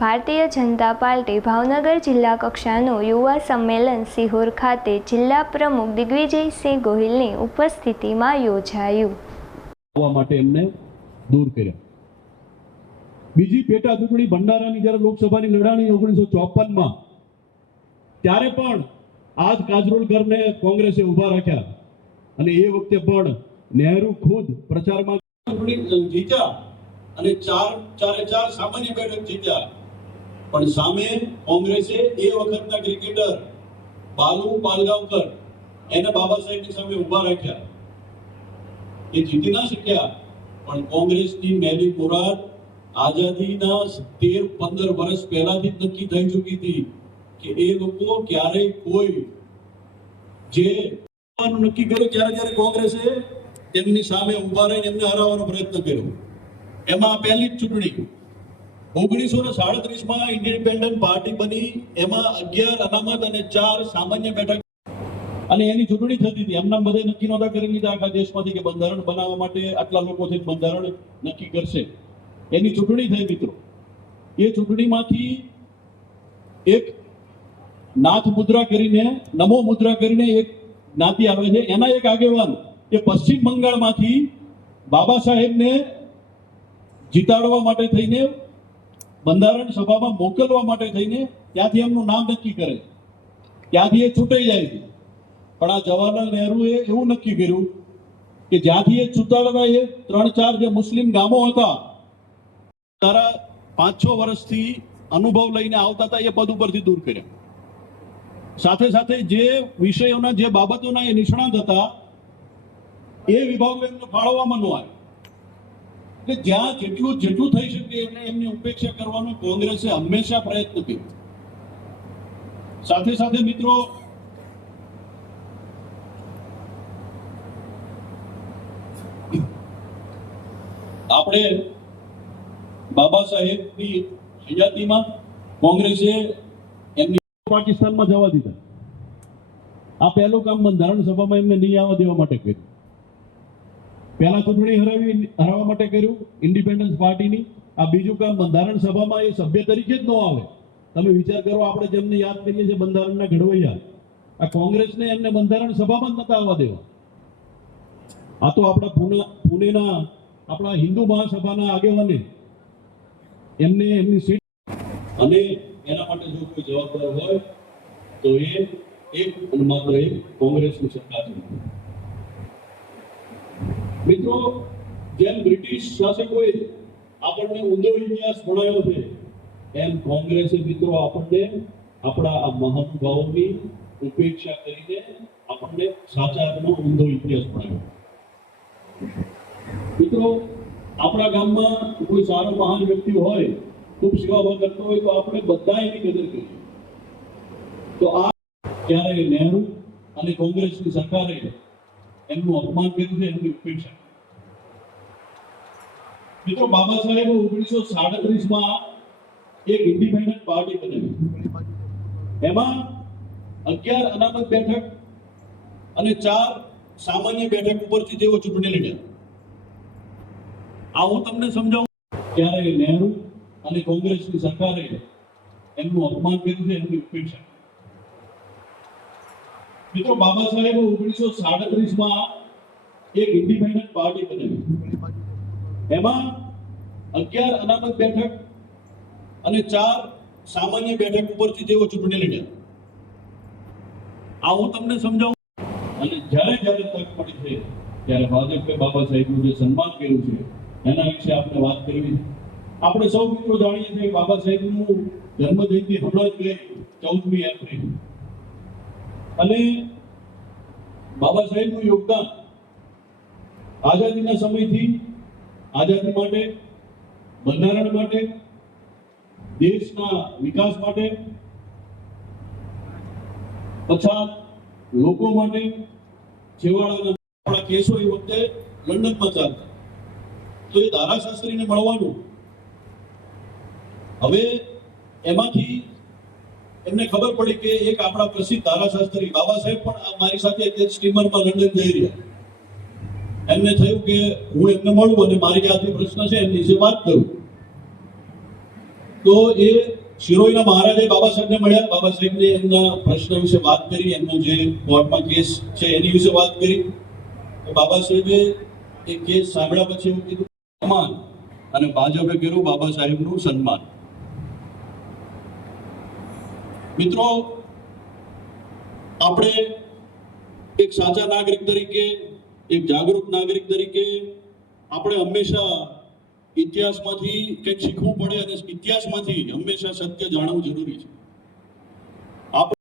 Bharatiya Janata party Bhavnagar જિલ્લા કક્ષાનું યુવા સંમેલન સિહોર ખાતે જિલ્લા પ્રમુખ દિગ્વિજયસિંહ ગોહિલની ઉપસ્થિતિમાં યોજાયું. માટે એમને દૂર કર્યા. બીજી પેટા ચૂંટણી ભંડારાની જ્યારે લોકસભાની લડાણી 1954માં ત્યારે પણ આજ કાજરોલકરને કોંગ્રેસે ઉભા રાખ્યા અને એ વખતે પણ નહેરુ ખુદ પ્રચારમાં ચૂંટણી જીત્યા અને ચાર સામાન્ય બેઠક જીત્યા. પણ સામે કોંગ્રેસે એ વખતના ક્રિકેટર બાલુ પાલગાંવકર એને બાબા સાહેબની સામે ઉભા રાખ્યા. એ જીતી ના શક્યા, પણ કોંગ્રેસની મેલી મુરાદ આઝાદીના 13-15 વર્ષ પહેલાથી જ નક્કી થઈ ચૂકી હતી કે એ લોકો ક્યારેય કોઈ જે નક્કી કર્યું ત્યારે કોંગ્રેસે તેમની સામે ઉભા રહીને એમને હરાવવાનો પ્રયત્ન કર્યો. એમાં પહેલી જ ચૂંટણી 1937માં ઇન્ડિપેન્ડન્ટ પાર્ટી બની, એમાં 11 અનામત અને 4 સામાન્ય બેઠક અને એની ચૂંટણી થતી હતી. એમના બધે નક્કી નહોતા કરી લીધા આખા દેશમાંથી કે બંધારણ બનાવવા માટે આટલા લોકોથી બંધારણ નક્કી કરશે. એની ચૂંટણી થઈ મિત્રો. એ ચૂંટણીમાંથી એક નાથ મુદ્રા કરીને, નમો મુદ્રા કરીને એક જ્ઞાતિ આવે છે, એના એક આગેવાન એ પશ્ચિમ બંગાળમાંથી બાબા સાહેબને જીતાડવા માટે થઈને, બંધારણ સભામાં મોકલવા માટે થઈને ત્યાંથી એમનું નામ નક્કી કરે. ત્યાંથી એ છૂટાઈ જાય છે. પણ આ જવાહરલાલ નહેરુએ એવું નક્કી કર્યું કે જ્યાંથી એ છૂટાડવા એ 3-4 જે મુસ્લિમ ગામો હતા, તારા 5-6 વર્ષથી અનુભવ લઈને આવતા હતા, એ પદ ઉપરથી દૂર કર્યા. સાથે સાથે જે વિષયોના, જે બાબતોના એ નિષ્ણાત હતા, એ વિભાગો એમને ફાળવવામાં ન આવે. કે જ્યાં જેટલું થઈ શકે એટલે એમની ઉપેક્ષા કરવાનો કોંગ્રેસે હંમેશા પ્રયત્ન કર્યો. સાથે સાથે મિત્રો, આપણે બાબા સાહેબની હયાતીમાં કોંગ્રેસે એમની પાકિસ્તાનમાં જવા દીધા. આ પહેલું કામ બંધારણ સભામાં એમને નહીં આવવા દેવા માટે કર્યું. પહેલા ચૂંટણી હરાવવા માટે કર્યું ઇન્ડિપેન્ડન્સ પાર્ટીની. આ બીજું કામ બંધારણ સભામાં એ સભ્ય તરીકે જ ન આવે. તમે વિચાર કરો, આપણે જેમને યાદ કરીએ છીએ બંધારણના ઘડવૈયા, આ કોંગ્રેસને એમને બંધારણ સભામાં જ નતા આવવા દેવા. આ તો આપણા પુણેના આપણા હિન્દુ મહાસભાના આગેવાને એમને એમની સીટ, અને એના માટે જો કોઈ જવાબદાર હોય તો એ એક અને માત્ર એક કોંગ્રેસની સરકાર છે. મિત્રો, જેમ બ્રિટિશ શાસકોએ આપણને ઊંધો ઇતિહાસ ભણાવ્યો છે, એમ કોંગ્રેસે મિત્રો આપણને આપણા આ મહાનુભાવોની ઉપેક્ષા કરીને આપણને સાચા અર્થમાં ઊંધો ઇતિહાસ ભણાવ્યો. મિત્રો, આપણા ગામમાં કોઈ સારો મહાન વ્યક્તિ હોય, ખૂબ સેવા કરતો હોય, તો આપણે બધા એની કદર કરીએ. તો આ ત્યારે નહેરુ અને કોંગ્રેસની સરકારે એમનું અપમાન કર્યું છે, એમની ઉપેક્ષા. મિત્રો, બાબા સાહેબ 1937માં એક ઇન્ડિપેન્ડન્ટ પાર્ટી બનાવી. એમાં 11 અનામત બેઠક અને 4 સામાન્ય બેઠક ઉપરથી તેઓ ચૂંટણી લડ્યા. આ હું તમને સમજાવું. ત્યારે નહેરુ અને કોંગ્રેસની સરકારે એમનું અપમાન કર્યું છે, એમની ઉપેક્ષા. મિત્રો, બાબા સાહેબ 1937માં એક ઇન્ડિપેન્ડન્ટ પાર્ટી બનાવી. એમાં 11 અનામત બેઠક અને 4 સામાન્ય બેઠક ઉપરથી તેઓ ચૂંટણી લડ્યા. આ હું તમને સમજાવું. અને જ્યારે તક પડી છે ત્યારે ભાજપે બાબા સાહેબનું જે સન્માન કર્યું છે એના વિશે આપણે વાત કરવી. આપણે સૌ મિત્રો જાણીએ છીએ બાબા સાહેબનું જન્મજયંતિ હમણાં જ ગઈ 14મી એપ્રિલ. અને બાબા સાહેબનું યોગદાન આઝાદીના સમયથી આઝાદી માટે, બંધારણ માટે, દેશના વિકાસ માટે, પછાત લોકો માટે, છેવાડાના કેસો એ વખતે લંડનમાં ચાલતા. તો એ ધારાશાસ્ત્રીને મળવાનું. હવે એમાંથી એમને ખબર પડી કે એક આપણા પ્રસિદ્ધ ધારાશાસ્ત્રી બાબા સાહેબ પણ મારી સાથે તે સ્ટીમરમાં લંડન જઈ રહ્યા. એમને થયું કે હું એમને મળું અને મારી જે પ્રશ્ન છે એમની વિશે વાત કરું. તો એ શિરોઈના મહારાજે બાબા સાહેબને મળ્યા, બાબા સાહેબને એમના પ્રશ્ન વિશે વાત કરી, એમનો જે કોર્ટમાં કેસ છે એની વિશે વાત કરી. તો બાબા સાહેબે એ કેસ સાંભળ્યા પછી એવું કીધું સન્માન, અને ભાજપે કર્યું બાબા સાહેબનું સન્માન. મિત્રો, આપણે એક સાચા નાગરિક તરીકે, એક જાગૃત નાગરિક તરીકે આપણે હંમેશા ઇતિહાસમાંથી કંઈક શીખવું પડે અને ઇતિહાસમાંથી હંમેશા સત્ય જાણવું જરૂરી છે.